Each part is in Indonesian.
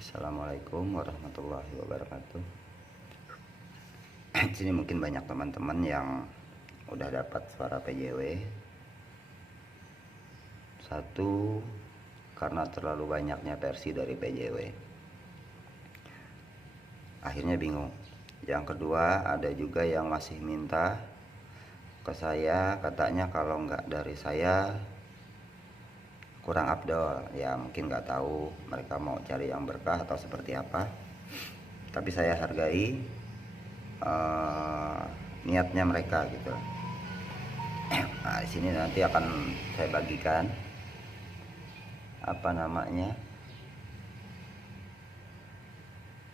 Assalamualaikum warahmatullahi wabarakatuh. Di sini mungkin banyak teman-teman yang udah dapat suara PJW. Satu, karena terlalu banyaknya versi dari PJW, akhirnya bingung. Yang kedua, ada juga yang masih minta ke saya, katanya kalau nggak dari saya kurang afdol. Ya mungkin nggak tahu mereka mau cari yang berkah atau seperti apa, tapi saya hargai niatnya mereka gitu. Nah, di sini nanti akan saya bagikan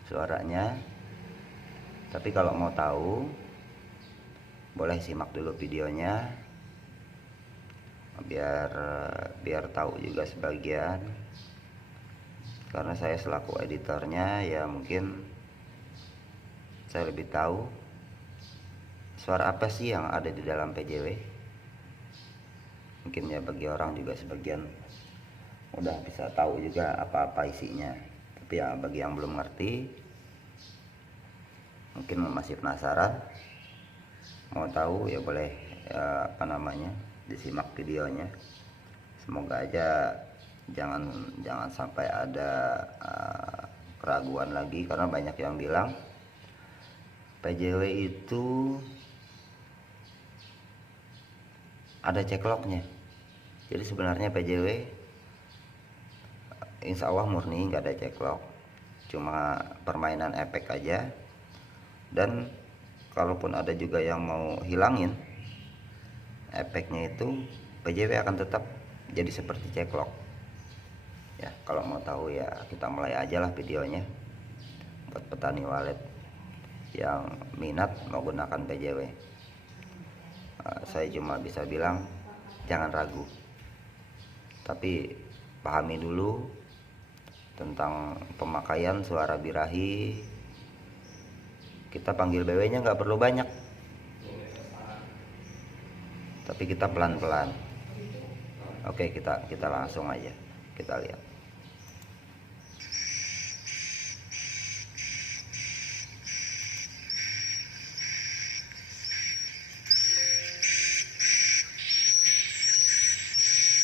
suaranya. Tapi kalau mau tahu boleh simak dulu videonya biar tahu juga sebagian, karena saya selaku editornya ya mungkin saya lebih tahu suara apa sih yang ada di dalam PJW. Mungkin ya bagi orang juga sebagian udah bisa tahu juga apa-apa isinya, tapi ya bagi yang belum ngerti, mungkin masih penasaran, mau tahu ya boleh disimak videonya. Semoga aja jangan sampai ada keraguan lagi, karena banyak yang bilang PJW itu ada cekloknya. Jadi sebenarnya PJW insya Allah murni nggak ada ceklok, cuma permainan efek aja. Dan kalaupun ada juga yang mau hilangin efeknya, itu PJW akan tetap jadi seperti ceklok. Ya kalau mau tahu ya kita mulai aja lah videonya. Buat petani walet yang minat mau gunakan PJW, saya cuma bisa bilang jangan ragu, tapi pahami dulu tentang pemakaian suara birahi. Kita panggil BW nya nggak perlu banyak, tapi kita pelan-pelan. Oke, kita langsung aja kita lihat.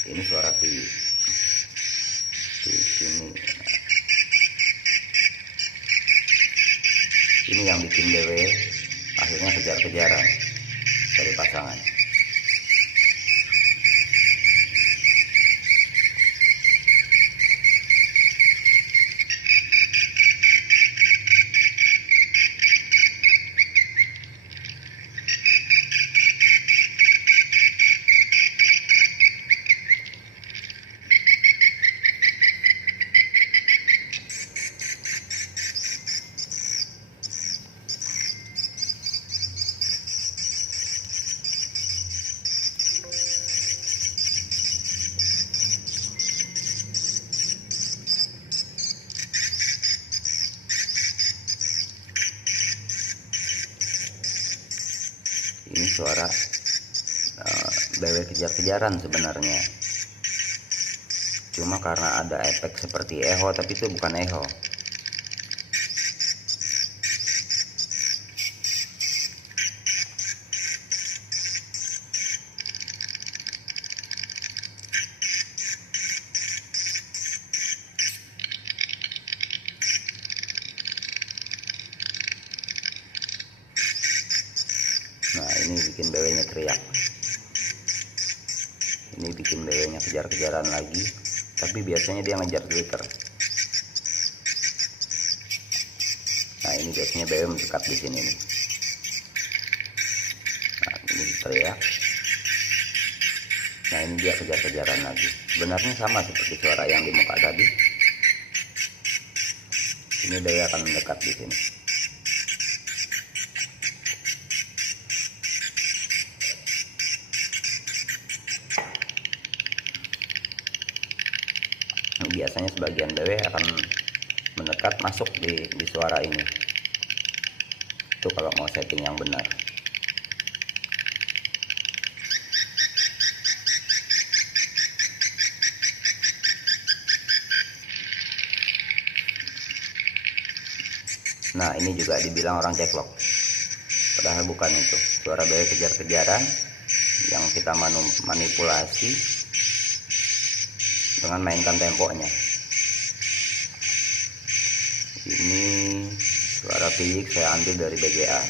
Ini suara di sini. Ini yang bikin BW akhirnya kejar-kejaran dari pasangan. Ini suara BW kejar-kejaran sebenarnya, cuma karena ada efek seperti echo, tapi itu bukan echo. Nah ini bikin BW nya teriak, ini bikin BW nya kejar-kejaran lagi, tapi biasanya dia ngejar Twitter. Nah ini biasanya BW mendekat di sini nih. Nah ini teriak. Nah ini dia kejar-kejaran lagi. Sebenarnya sama seperti suara yang di muka tadi. Ini BW akan mendekat di sini. Biasanya sebagian BW akan mendekat masuk di suara ini. Itu kalau mau setting yang benar. Nah, ini juga dibilang orang ceklok, padahal bukan. Itu suara BW kejar-kejaran yang kita manipulasi dengan mainkan temponya. Ini suara piyik saya ambil dari BGA.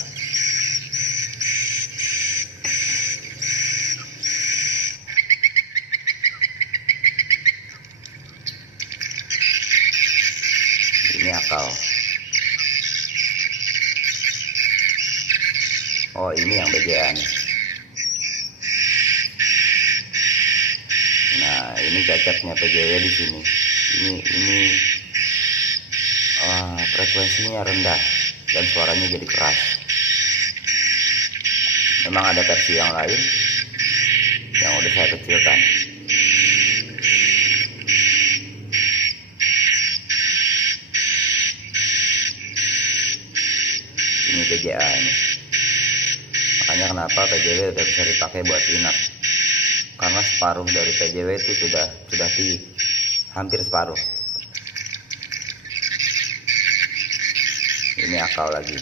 Ini akal. Oh, ini yang BGA nih. Nah, ini cacatnya PJW di sini. Ini frekuensinya rendah dan suaranya jadi keras. Memang ada versi yang lain yang udah saya kecilkan. Ini PJA ini. Makanya kenapa PJW udah bisa dipakai buat inap, karena separuh dari PJW itu sudah tinggi, hampir separuh. Ini akal lagi.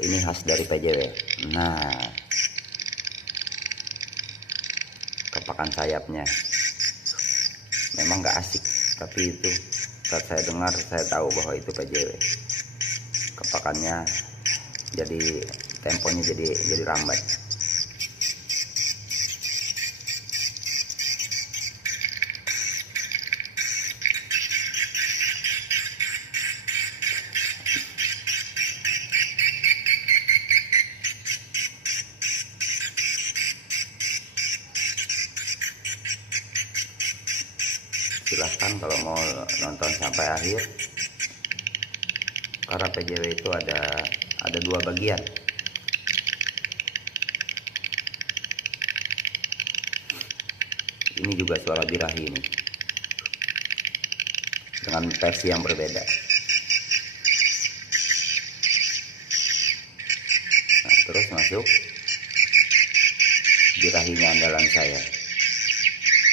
Ini khas dari PJW. Nah, kepakan sayapnya memang gak asik, tapi itu saat saya dengar saya tahu bahwa itu PJW. Kepakannya jadi temponya jadi lambat. Silahkan kalau mau nonton sampai akhir, karena PJW itu ada dua bagian. Ini juga suara birahi ini dengan versi yang berbeda. Nah, terus masuk birahinya andalan saya,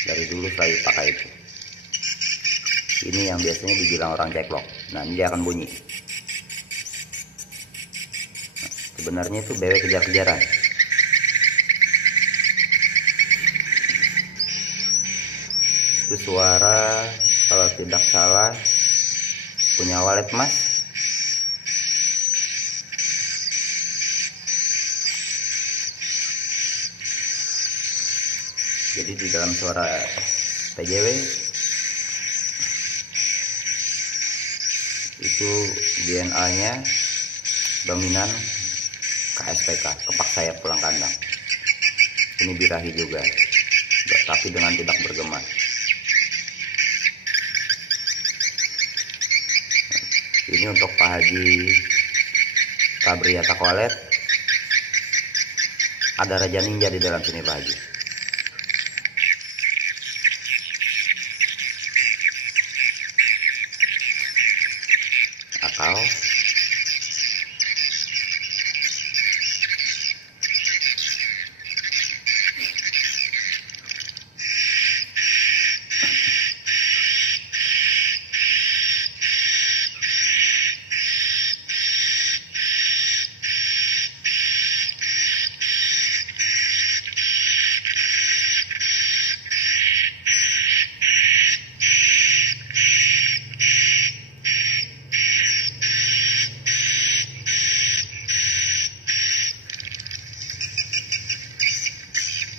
dari dulu selalu pakai itu. Ini yang biasanya dibilang orang ceklok. Nah, ini dia akan bunyi. Nah, sebenarnya itu BW kejar-kejaran. Itu suara, kalau tidak salah, punya walet mas. Jadi di dalam suara PJW itu DNA-nya dominan KSPK, kepak sayap pulang kandang. Ini birahi juga, tapi dengan tidak bergema. Ini untuk Pak Haji Kabria Takwalet. Ada Raja Ninja di dalam sini Pak Haji. Akal.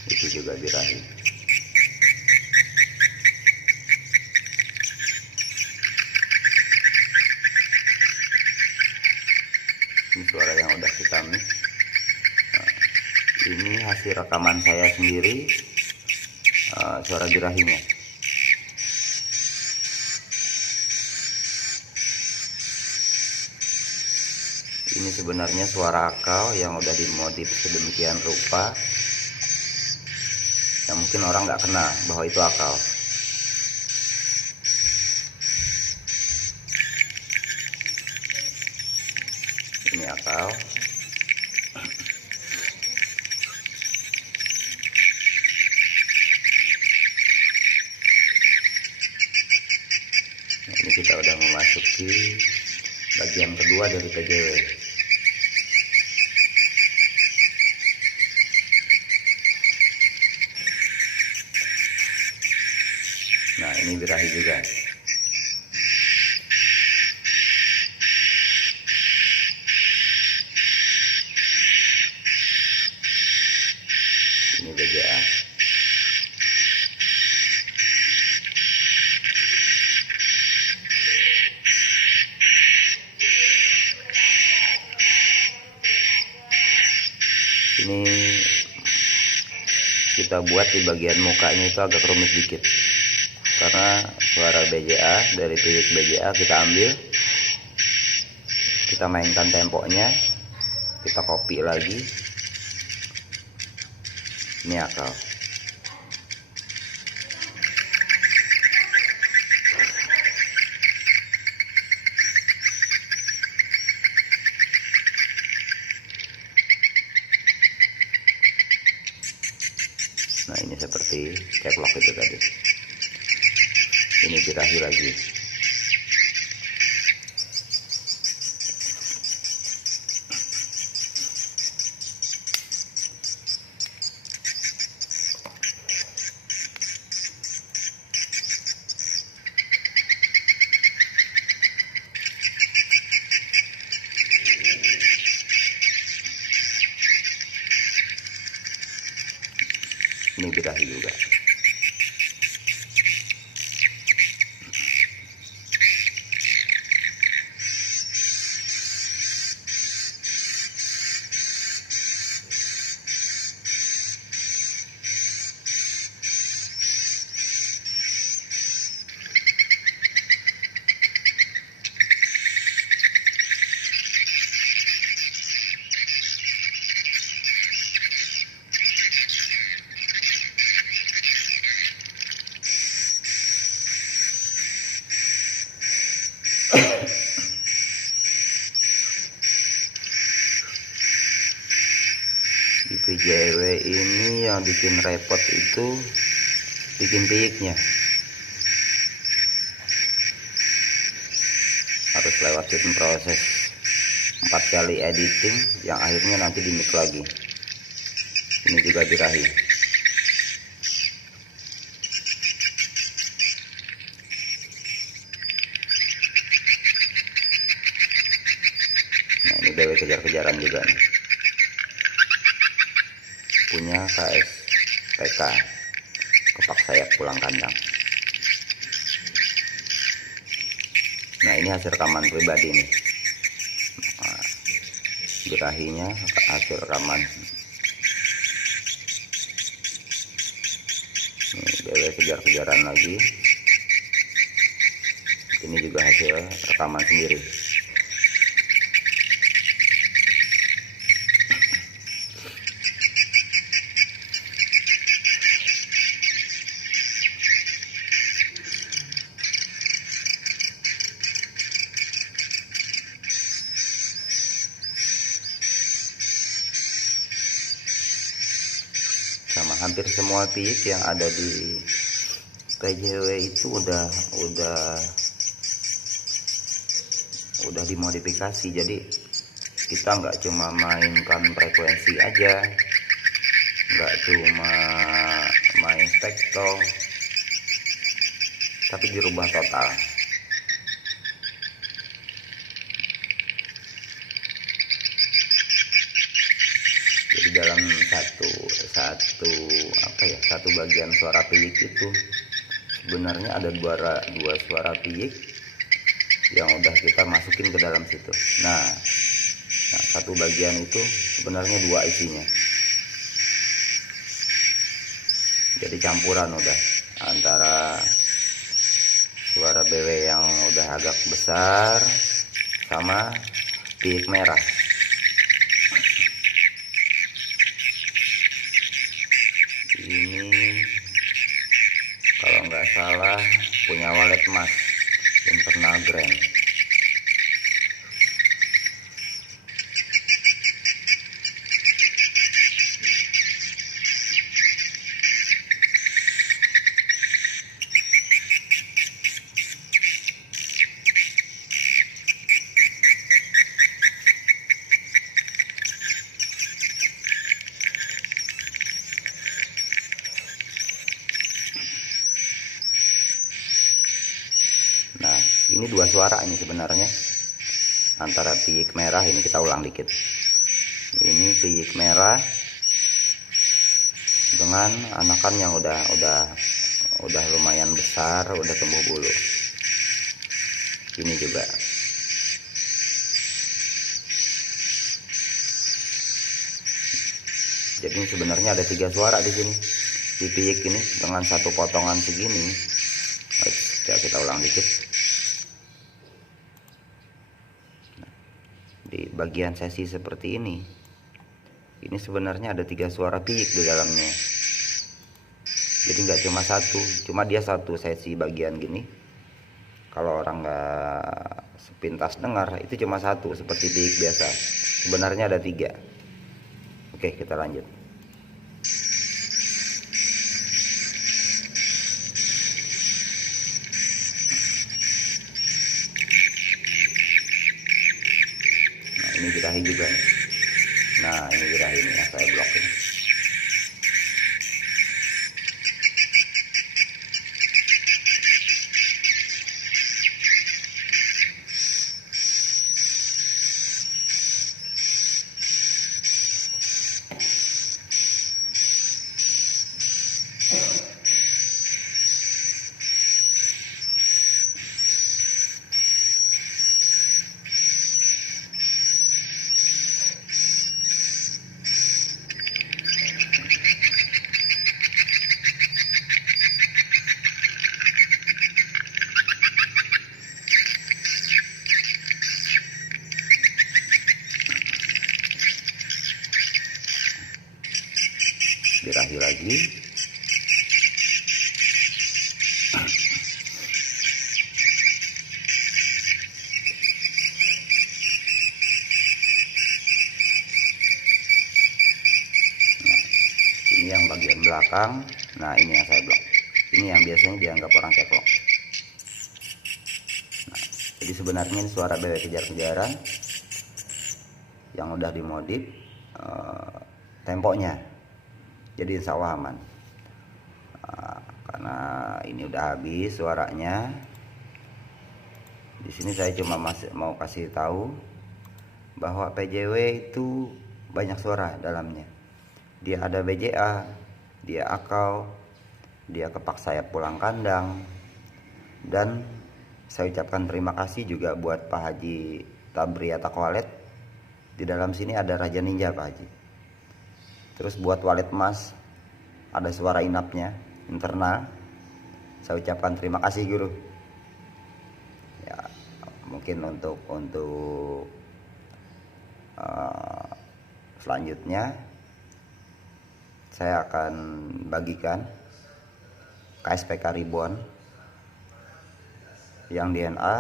itu juga birahi. Ini suara yang udah kita mix. Nah, ini hasil rekaman saya sendiri, suara birahinya. Ini sebenarnya suara akal yang udah dimodif sedemikian rupa yang mungkin orang nggak kenal bahwa itu akal. Ini akal. Nah, ini kita udah memasuki bagian kedua dari PJW. Nah, ini birahi juga. Ini BJA. Ini kita buat di bagian mukanya itu agak rumit dikit, karena suara BJA dari piyik BJA kita ambil, kita mainkan temponya, kita copy lagi. Ini akal. Nah, ini seperti ceklok itu tadi. Ini birahi lagi. Ini birahi juga. Di PJW ini yang bikin repot itu bikin piyiknya. Harus lewatin proses 4 kali editing yang akhirnya nanti di mix lagi. Ini juga birahi. Nah, ini BW kejar-kejaran juga nih. Punya KSPK, kepak sayap pulang kandang. Nah, ini hasil rekaman pribadi nih. Nah, birahinya hasil rekaman. Ini BW kejar-kejaran lagi. Ini juga hasil rekaman sendiri. Sama hampir semua piyik yang ada di PJW itu udah dimodifikasi. Jadi kita nggak cuma mainkan frekuensi aja, nggak cuma main spektrum, tapi dirubah total. Jadi dalam satu satu apa ya, satu bagian suara piyik itu sebenarnya ada dua suara piyik yang udah kita masukin ke dalam situ. Nah, satu bagian itu sebenarnya dua isinya, jadi campuran udah antara suara BW yang udah agak besar sama piyik merah. Ini kalau nggak salah punya walet mas internal grand. Nah, ini dua suara ini sebenarnya antara piyik merah. Ini kita ulang dikit. Ini piyik merah dengan anakan yang udah lumayan besar, udah tumbuh bulu. Ini juga. Jadi sebenarnya ada 3 suara di sini di piyik ini dengan satu potongan segini. Kita ulang dikit. Di bagian sesi seperti ini sebenarnya ada 3 suara piyik di dalamnya. Jadi nggak cuma satu, cuma dia satu sesi bagian gini. Kalau orang nggak sepintas dengar itu cuma satu seperti piyik biasa. Sebenarnya ada 3. Oke, kita lanjut. Ini birahi juga nih. Nah, ini birahi nih yang saya blokin. Birahi lagi. Ini yang bagian belakang. Nah, ini yang saya blok. Ini yang biasanya dianggap orang ceklok. Nah, jadi sebenarnya ini suara BW kejar-kejaran yang udah dimodif temponya. Jadi insya Allah aman. Karena ini udah habis suaranya. Di sini saya cuma masih mau kasih tahu bahwa PJW itu banyak suara dalamnya. Dia ada BJA, dia akau, dia kepak sayap pulang kandang. Dan saya ucapkan terima kasih juga buat Pak Haji Tabriata Walet. Di dalam sini ada Raja Ninja Pak Haji. Terus buat walet emas ada suara inapnya internal. Saya ucapkan terima kasih guru. Ya, mungkin untuk selanjutnya saya akan bagikan KSPK Ribbon yang DNA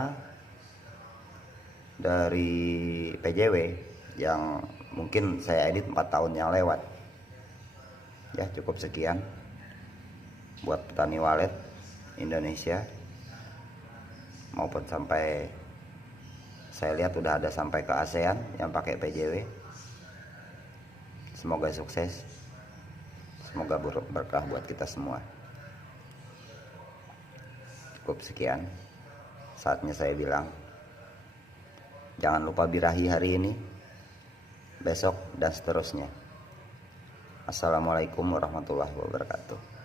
dari PJW yang mungkin saya edit 4 tahun yang lewat. Ya, cukup sekian buat petani walet Indonesia maupun sampai saya lihat udah ada sampai ke ASEAN yang pakai PJW. Semoga sukses, semoga berkah buat kita semua. Cukup sekian, saatnya saya bilang jangan lupa birahi hari ini, besok, dan seterusnya. Assalamualaikum warahmatullahi wabarakatuh.